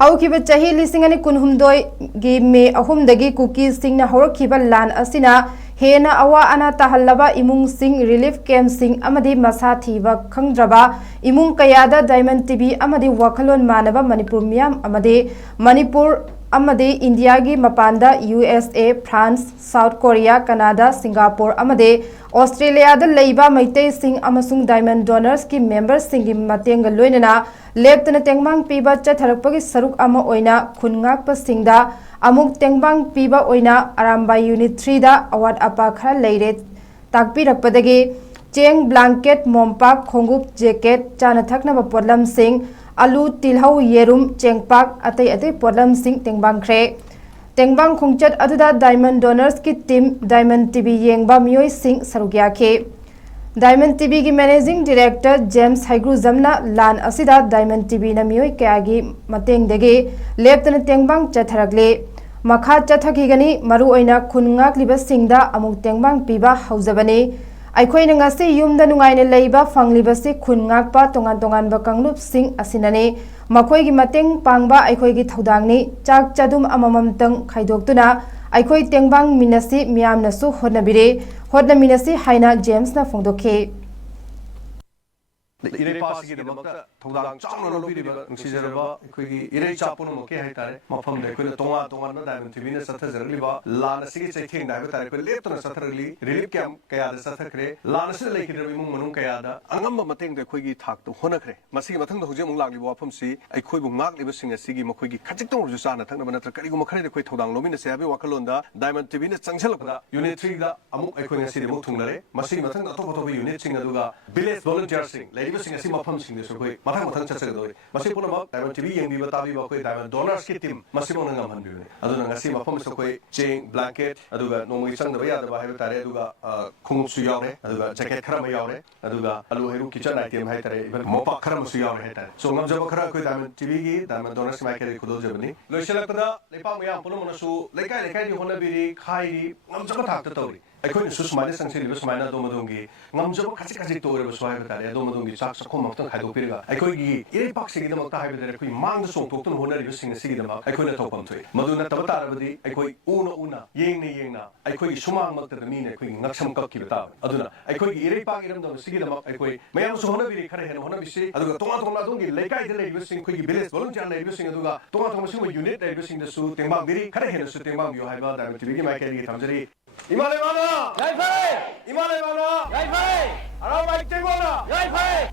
ꯍꯧꯈꯤꯕ ꯆꯍꯤ 2016 ꯒꯤ ꯃꯦ 3 ꯀꯨꯀꯤꯁꯤꯡꯅ ꯍꯧꯔꯛꯈꯤꯕ ꯂꯥꯟ ꯑꯁꯤꯅ ꯍꯦꯟꯅ ꯑꯋꯥ ꯑꯅꯥ ꯇꯥꯍꯜꯂꯕ ꯏꯃꯨꯡꯁꯤꯡ ꯔꯤꯂꯤꯐ ꯀꯦꯝꯞꯁꯤꯡ ꯑꯃꯗꯤ ꯃꯁꯥ ꯊꯤꯕ ꯈꯪꯗ꯭ꯔꯕ ꯏꯃꯨꯡ ꯀꯌꯥꯗ ꯗꯥꯏꯃꯟ ꯇꯤꯚꯤ ꯑꯃꯗꯤ ꯋꯥꯈꯜꯂꯣꯟ ꯃꯥꯟꯅꯕ ꯃꯅꯤꯄꯨꯔ ꯃꯤꯌꯥꯝ ꯑꯃꯗꯤ ꯃꯅꯤꯄꯨꯔ ꯑꯃꯗꯤ ꯏꯟꯗꯤꯌꯥꯒꯤ ꯃꯄꯥꯟꯗ USA, ꯐ꯭ꯔꯥꯟꯁ, ꯁꯥꯎꯊ ꯀꯣꯔꯤꯌꯥ, ꯀꯅꯥꯗꯥ, ꯁꯤꯡꯒꯥꯄꯨꯔ ꯑꯃꯗꯤ ऑस्ट्रेलियादा लेइबा मैतैसिंग अमसुंग डायमंड डोनर्स की मेंबर्ससिंग मतेंग लोइनना लेप्तन तेंगबांग पीबा चथरकपगी सरुक अमा ओइना खुनगाकपसिंगदा अमुक तेंगबांग पीबा ओइना अरामबा यूनिट 3 दा अवाद अपा खरा लेइरे ताकपिरकपदगी चेंग ब्लैंकेट मोमपाक खोंगुप जैकेट चाना थकनबा पोदलमसिंग आलू तिलहौ येरुम चेंगपाक अतै अतै पोदलमसिंग तेंगबांगख्रे तेंगबांग खोंचत अदुदा डायमंड डोनर्स की टीम डायमंड टीवी येंगबा मियोय सिंग सरुक याखे डायमंड टीवी की मैनेजिंग डायरेक्टर जेम्स हाइग्रुजमना लान असिदा डायमंड टीवी ना मियोय कयागी मतेंगदगे लेप्तन तेंगबांग चथरकले मखा चथकीगनी मरु ओइना खुनगाक्लिबा सिंगदा अमुक तेंगबांग पीबा हौजबनी अखोइना ngasi yumda nungaina leiba fanglibasi khungakpa tongan tonganba kanglub sing asinani makhoi mateng pangba akhoi gi thodangni chak chadum amamamtang khaidoktuna akhoi tengbang minasi miyamna su hodna minasi haina james na phongdokhe इरे पास की दमकता थोदांग चांगनो लोबिरिबा नुसिजरबा अखोगी इरे चापुनो मके हाइतारे मफम दे अखोना तोंगा तोंगा न diamond TV ने सथजरलिबा लान सिगी चैथिंग दाबे तारे को लेप्तन सथरली relief camp कयादा सथखरे लान से लेखिरबि मुंग मनुंग कयादा अंगम मतेंग दे अखोगी थाक तो होनखरे मसिगी मथंग होजे मुंग लागलिबा वाफम सि अखोई बुंग मागलिबा सिंग सिगी मखोगी खजिक्तों रुजु साना थंगना नत्र करिगु मखरे दे अखोई थोदांग लोमिन से हाबे वाखलोंदा डायमंड टीवी ने चंगछलकदा यूनिट 3 दा अमुक अखोई ngasi de muk thunglare मसिगी मथंग अतोप अतोप यूनिट सिंग अदुगा विलेज वॉलंटियर सिंग लेरिबसिंग असि मफम मथंग चचगदोय मसी पुनमक डायमंड टीवी येंगबिबा ताबिबा कोई डायमंड डोनर्स की टीम मसी मोन ngam aduna ngasi mafam so koi cheng blanket aduga nongui changdaba yadaba haiba tare aduga khungup su yaure aduga jacket khara ma yaure aduga alu heru kitchen item hai tare mopa khara ma su yaure hai tare so ngamjaba khara koi diamond tv gi diamond donors ma kere khudo jabani loiselakda lepa mya puno su lekai lekai di hona biri khairi ngamjaba thakta tawri अखोइन सुसमाने संसिलिबा सुमाइना दोमदोंगी ngamjaba khasi khasi toreba swai tare दोमदोंगी चाक सखोम मक्तन खाइदोपिरगा अखोइगी इरे पाक्सिगी दमक्ता हाइबदरे अखोइ मांग सोंथोक्तन होनरिबा सिंग सिगी दमक अखोइना थोपम थोइ मदुना तब तारबदि अखोइ उना येंगना अखोइ Sumang मक्तदा मीने अखोइ ngaksham kakkiba ता अदुना अखोइ इरे पागिरम दम सिगी दमक अखोइ मयाम सो होनबिरि खरे हेन होनबिसि अदुगा तोंगा तोंगा दोंगी लेकाइ दे लेबिस सिंग अखोइ village volunteer लेबिस सिंग अदुगा तोंगा तोंगा सिंग unit लेबिस सिंग दसु तेंबांग बिरि खरे हेन सु तेंबांग बियो हाइबा दाम टीवी माइकेरी थमजरी इमाले माना जय भाई इमाले माना जय भाई अराव माइक तेंगोना जय भाई